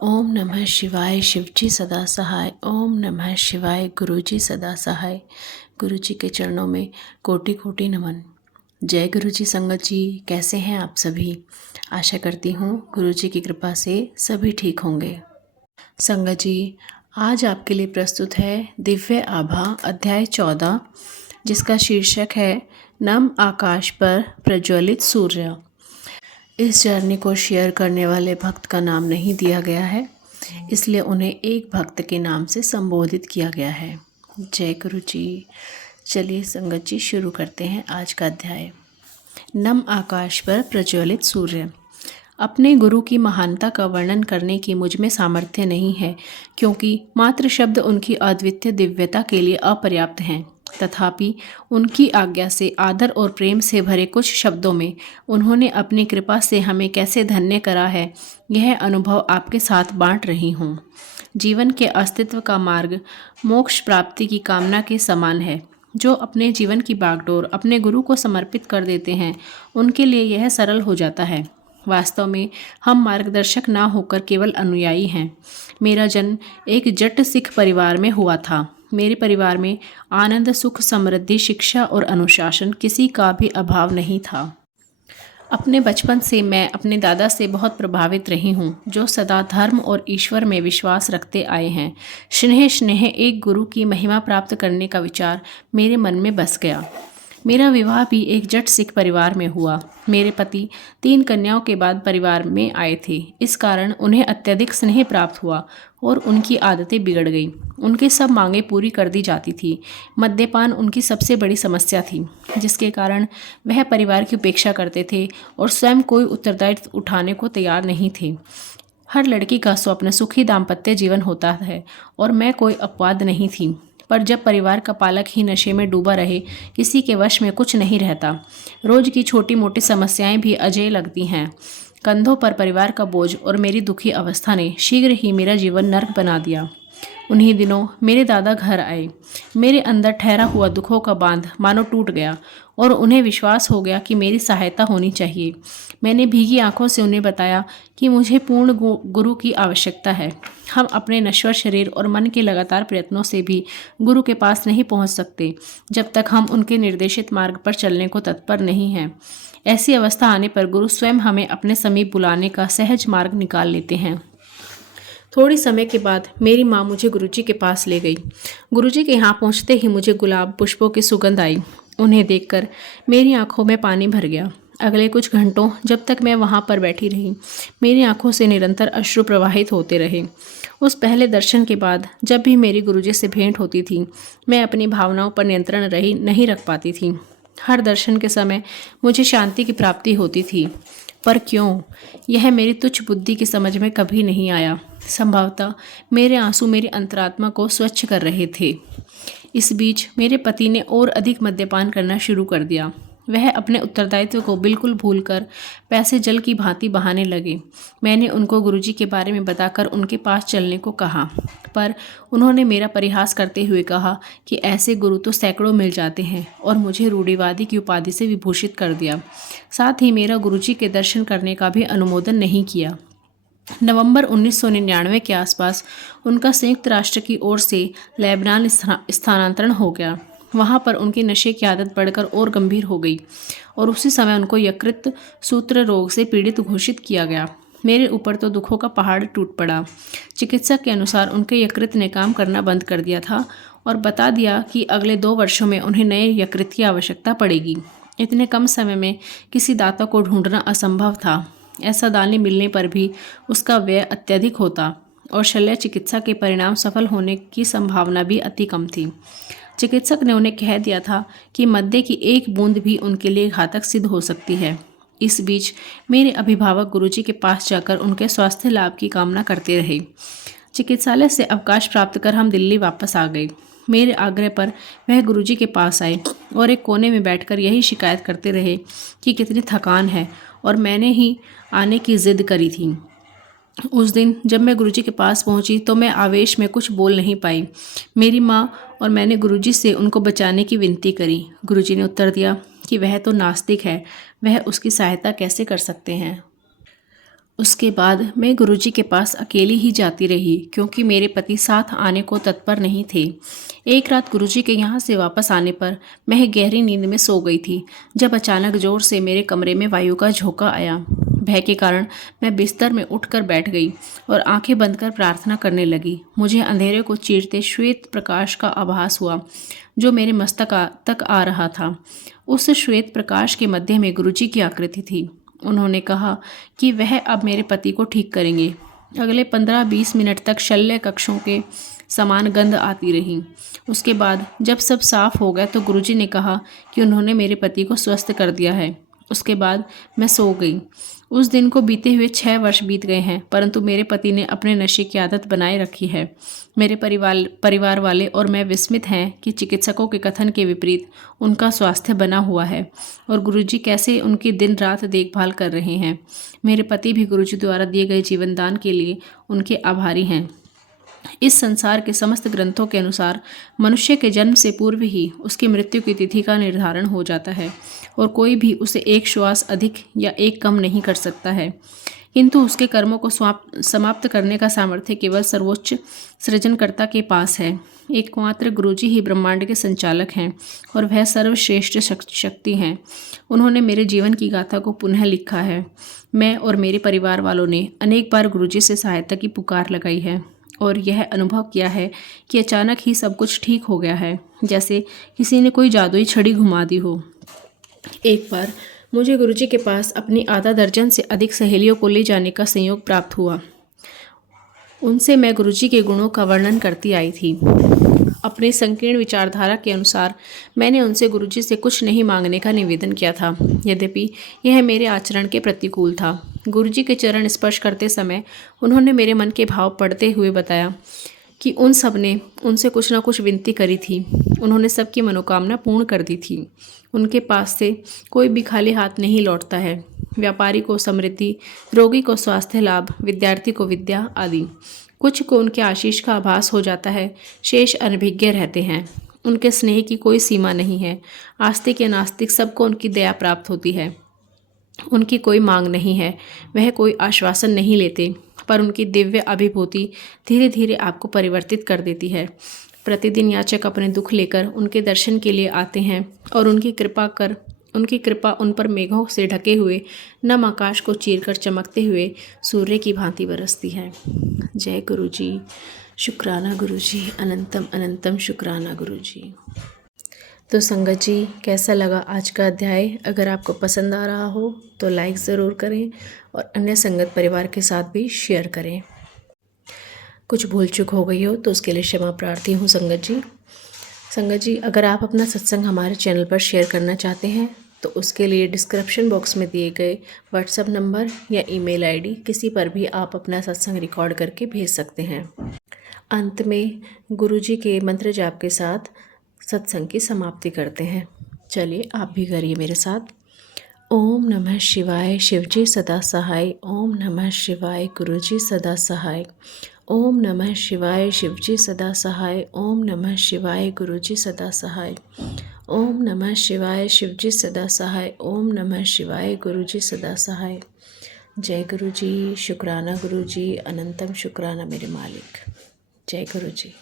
ओम नमः शिवाय। शिवजी सदा सहाय। ओम नमः शिवाय। गुरुजी सदा सहाय। गुरुजी के चरणों में कोटि कोटि नमन। जय गुरुजी। संगत जी, कैसे हैं आप सभी? आशा करती हूँ गुरुजी की कृपा से सभी ठीक होंगे। संगत जी, आज आपके लिए प्रस्तुत है दिव्य आभा अध्याय 14, जिसका शीर्षक है नम आकाश पर प्रज्वलित सूर्य। इस जर्नी को शेयर करने वाले भक्त का नाम नहीं दिया गया है, इसलिए उन्हें एक भक्त के नाम से संबोधित किया गया है। जय गुरु जी। चलिए संगत जी, शुरू करते हैं आज का अध्याय। नम आकाश पर प्रज्वलित सूर्य। अपने गुरु की महानता का वर्णन करने की मुझ में सामर्थ्य नहीं है, क्योंकि मात्र शब्द उनकी अद्वितीय दिव्यता के लिए अपर्याप्त हैं। तथापि उनकी आज्ञा से आदर और प्रेम से भरे कुछ शब्दों में उन्होंने अपनी कृपा से हमें कैसे धन्य करा है, यह अनुभव आपके साथ बांट रही हूँ। जीवन के अस्तित्व का मार्ग मोक्ष प्राप्ति की कामना के समान है। जो अपने जीवन की बागडोर अपने गुरु को समर्पित कर देते हैं, उनके लिए यह सरल हो जाता है। वास्तव में हम मार्गदर्शक ना होकर केवल अनुयायी हैं। मेरा जन्म एक जट सिख परिवार में हुआ था। मेरे परिवार में आनंद, सुख, समृद्धि, शिक्षा और अनुशासन किसी का भी अभाव नहीं था। अपने बचपन से मैं अपने दादा से बहुत प्रभावित रही हूँ, जो सदा धर्म और ईश्वर में विश्वास रखते आए हैं। स्नेह स्नेह एक गुरु की महिमा प्राप्त करने का विचार मेरे मन में बस गया। मेरा विवाह भी एक जट सिख परिवार में हुआ। मेरे पति 3 कन्याओं के बाद परिवार में आए थे। इस कारण उन्हें अत्यधिक स्नेह प्राप्त हुआ और उनकी आदतें बिगड़ गईं। उनकी सब मांगें पूरी कर दी जाती थी। मद्यपान उनकी सबसे बड़ी समस्या थी, जिसके कारण वह परिवार की उपेक्षा करते थे और स्वयं कोई उत्तरदायित्व उठाने को तैयार नहीं थे। हर लड़की का स्वप्न सुखी दाम्पत्य जीवन होता है और मैं कोई अपवाद नहीं थी। पर जब परिवार का पालक ही नशे में डूबा रहे, किसी के वश में कुछ नहीं रहता। रोज की छोटी मोटी समस्याएं भी अजेय लगती हैं। कंधों पर परिवार का बोझ और मेरी दुखी अवस्था ने शीघ्र ही मेरा जीवन नर्क बना दिया। उन्हीं दिनों मेरे दादा घर आए। मेरे अंदर ठहरा हुआ दुखों का बांध मानो टूट गया और उन्हें विश्वास हो गया कि मेरी सहायता होनी चाहिए। मैंने भीगी आंखों से उन्हें बताया कि मुझे पूर्ण गुरु की आवश्यकता है। हम अपने नश्वर शरीर और मन के लगातार प्रयत्नों से भी गुरु के पास नहीं पहुंच सकते, जब तक हम उनके निर्देशित मार्ग पर चलने को तत्पर नहीं हैं। ऐसी अवस्था आने पर गुरु स्वयं हमें अपने समीप बुलाने का सहज मार्ग निकाल लेते हैं। थोड़ी समय के बाद मेरी माँ मुझे गुरुजी के पास ले गई। गुरुजी के यहाँ पहुँचते ही मुझे गुलाब पुष्पों की सुगंध आई। उन्हें देखकर मेरी आंखों में पानी भर गया। अगले कुछ घंटों जब तक मैं वहाँ पर बैठी रही, मेरी आंखों से निरंतर अश्रु प्रवाहित होते रहे। उस पहले दर्शन के बाद जब भी मेरी गुरुजी से भेंट होती थी, मैं अपनी भावनाओं पर नियंत्रण नहीं रख पाती थी। हर दर्शन के समय मुझे शांति की प्राप्ति होती थी, पर क्यों, यह मेरी तुच्छ बुद्धि की समझ में कभी नहीं आया। संभवतः मेरे आंसू मेरी अंतरात्मा को स्वच्छ कर रहे थे। इस बीच मेरे पति ने और अधिक मद्यपान करना शुरू कर दिया। वह अपने उत्तरदायित्व को बिल्कुल भूलकर पैसे जल की भांति बहाने लगे। मैंने उनको गुरुजी के बारे में बताकर उनके पास चलने को कहा, पर उन्होंने मेरा परिहास करते हुए कहा कि ऐसे गुरु तो सैकड़ों मिल जाते हैं, और मुझे रूढ़िवादी की उपाधि से विभूषित कर दिया। साथ ही मेरा गुरुजी के दर्शन करने का भी अनुमोदन नहीं किया। नवंबर 1999 के आसपास उनका संयुक्त राष्ट्र की ओर से लेबनान स्थानांतरण हो गया। वहाँ पर उनकी नशे की आदत बढ़कर और गंभीर हो गई और उसी समय उनको यकृत सूत्र रोग से पीड़ित घोषित किया गया। मेरे ऊपर तो दुखों का पहाड़ टूट पड़ा। चिकित्सक के अनुसार उनके यकृत ने काम करना बंद कर दिया था और बता दिया कि अगले 2 वर्षों में उन्हें नए यकृत की आवश्यकता पड़ेगी। इतने कम समय में किसी दाता को ढूंढना असंभव था। ऐसा दानी मिलने पर भी उसका व्यय अत्यधिक होता और शल्य चिकित्सा के परिणाम सफल होने की संभावना भी अति कम थी। चिकित्सक ने उन्हें कह दिया था कि मद्य की एक बूंद भी उनके लिए घातक सिद्ध हो सकती है। इस बीच मेरे अभिभावक गुरुजी के पास जाकर उनके स्वास्थ्य लाभ की कामना करते रहे। चिकित्सालय से अवकाश प्राप्त कर हम दिल्ली वापस आ गए। मेरे आग्रह पर वह गुरुजी के पास आए और एक कोने में बैठकर यही शिकायत करते रहे कि कितनी थकान है, और मैंने ही आने की जिद करी थी। उस दिन जब मैं गुरुजी के पास पहुंची तो मैं आवेश में कुछ बोल नहीं पाई। मेरी माँ और मैंने गुरुजी से उनको बचाने की विनती करी। गुरुजी ने उत्तर दिया कि वह तो नास्तिक है, वह उसकी सहायता कैसे कर सकते हैं। उसके बाद मैं गुरुजी के पास अकेली ही जाती रही क्योंकि मेरे पति साथ आने को तत्पर नहीं थे। एक रात गुरुजी के यहाँ से वापस आने पर मैं गहरी नींद में सो गई थी जब अचानक जोर से मेरे कमरे में वायु का झोंका आया। भय के कारण मैं बिस्तर में उठकर बैठ गई और आंखें बंद कर प्रार्थना करने लगी। मुझे अंधेरे को चीरते श्वेत प्रकाश का आभास हुआ जो मेरे मस्तक तक आ रहा था। उस श्वेत प्रकाश के मध्य में गुरुजी की आकृति थी। उन्होंने कहा कि वह अब मेरे पति को ठीक करेंगे। अगले 15-20 मिनट तक शल्य कक्षों के समान गंध आती रही। उसके बाद जब सब साफ हो गया तो गुरुजी ने कहा कि उन्होंने मेरे पति को स्वस्थ कर दिया है। उसके बाद मैं सो गई। उस दिन को बीते हुए 6 वर्ष बीत गए हैं, परंतु मेरे पति ने अपने नशे की आदत बनाए रखी है। मेरे परिवार वाले और मैं विस्मित हैं कि चिकित्सकों के कथन के विपरीत उनका स्वास्थ्य बना हुआ है और गुरुजी कैसे उनकी दिन रात देखभाल कर रहे हैं। मेरे पति भी गुरुजी द्वारा दिए गए जीवन दान के लिए उनके आभारी हैं। इस संसार के समस्त ग्रंथों के अनुसार मनुष्य के जन्म से पूर्व ही उसकी मृत्यु की तिथि का निर्धारण हो जाता है और कोई भी उसे एक श्वास अधिक या एक कम नहीं कर सकता है, किंतु उसके कर्मों को समाप्त करने का सामर्थ्य केवल सर्वोच्च सृजनकर्ता के पास है। एकमात्र गुरुजी ही ब्रह्मांड के संचालक हैं और वह सर्वश्रेष्ठ शक्ति हैं। उन्होंने मेरे जीवन की गाथा को पुनः लिखा है। मैं और मेरे परिवार वालों ने अनेक बार गुरुजी से सहायता की पुकार लगाई है और यह अनुभव किया है कि अचानक ही सब कुछ ठीक हो गया है, जैसे किसी ने कोई जादुई छड़ी घुमा दी हो। एक बार मुझे गुरुजी के पास अपनी आधा दर्जन से अधिक सहेलियों को ले जाने का संयोग प्राप्त हुआ। उनसे मैं गुरुजी के गुणों का वर्णन करती आई थी। अपनी संकीर्ण विचारधारा के अनुसार मैंने उनसे गुरुजी से कुछ नहीं मांगने का निवेदन किया था, यद्यपि यह मेरे आचरण के प्रतिकूल था। गुरुजी के चरण स्पर्श करते समय उन्होंने मेरे मन के भाव पढ़ते हुए बताया कि उन सब ने उनसे कुछ न कुछ विनती करी थी। उन्होंने सबकी मनोकामना पूर्ण कर दी थी। उनके पास से कोई भी खाली हाथ नहीं लौटता है। व्यापारी को समृद्धि, रोगी को स्वास्थ्य लाभ, विद्यार्थी को विद्या आदि। कुछ को उनके आशीष का आभास हो जाता है, शेष अनभिज्ञ रहते हैं। उनके स्नेह की कोई सीमा नहीं है। आस्तिक या नास्तिक सबको उनकी दया प्राप्त होती है। उनकी कोई मांग नहीं है, वह कोई आश्वासन नहीं लेते, पर उनकी दिव्य अभिभूति धीरे धीरे आपको परिवर्तित कर देती है। प्रतिदिन याचक अपने दुख लेकर उनके दर्शन के लिए आते हैं और उनकी कृपा उन पर मेघों से ढके हुए नम आकाश को चीरकर चमकते हुए सूर्य की भांति बरसती है। जय गुरुजी, शुक्राना गुरुजी, अनंतम अनंतम शुक्राना गुरुजी। तो संगत जी, कैसा लगा आज का अध्याय? अगर आपको पसंद आ रहा हो तो लाइक ज़रूर करें और अन्य संगत परिवार के साथ भी शेयर करें। कुछ भूल चूक हो गई हो तो उसके लिए क्षमा प्रार्थी हूँ संगत जी। संगत जी, अगर आप अपना सत्संग हमारे चैनल पर शेयर करना चाहते हैं तो उसके लिए डिस्क्रिप्शन बॉक्स में दिए गए व्हाट्सएप नंबर या ईमेल आईडी किसी पर भी आप अपना सत्संग रिकॉर्ड करके भेज सकते हैं। अंत में गुरुजी के मंत्र जाप के साथ सत्संग की समाप्ति करते हैं। चलिए आप भी करिए मेरे साथ। ओम नमः शिवाय, शिवजी सदा सहाय। ओम नमः शिवाय, गुरुजी सदा सहाय। ओम नमः शिवाय, शिवजी सदा सहाय। ओम नमः शिवाय, गुरुजी सदा सहाय। ओम नमः शिवाय, शिवजी सदा सहाय। ओम नमः शिवाय, गुरुजी सदा सहाय। जय गुरुजी, शुक्राना गुरुजी, अनंतम शुक्राना मेरे मालिक। जय गुरुजी।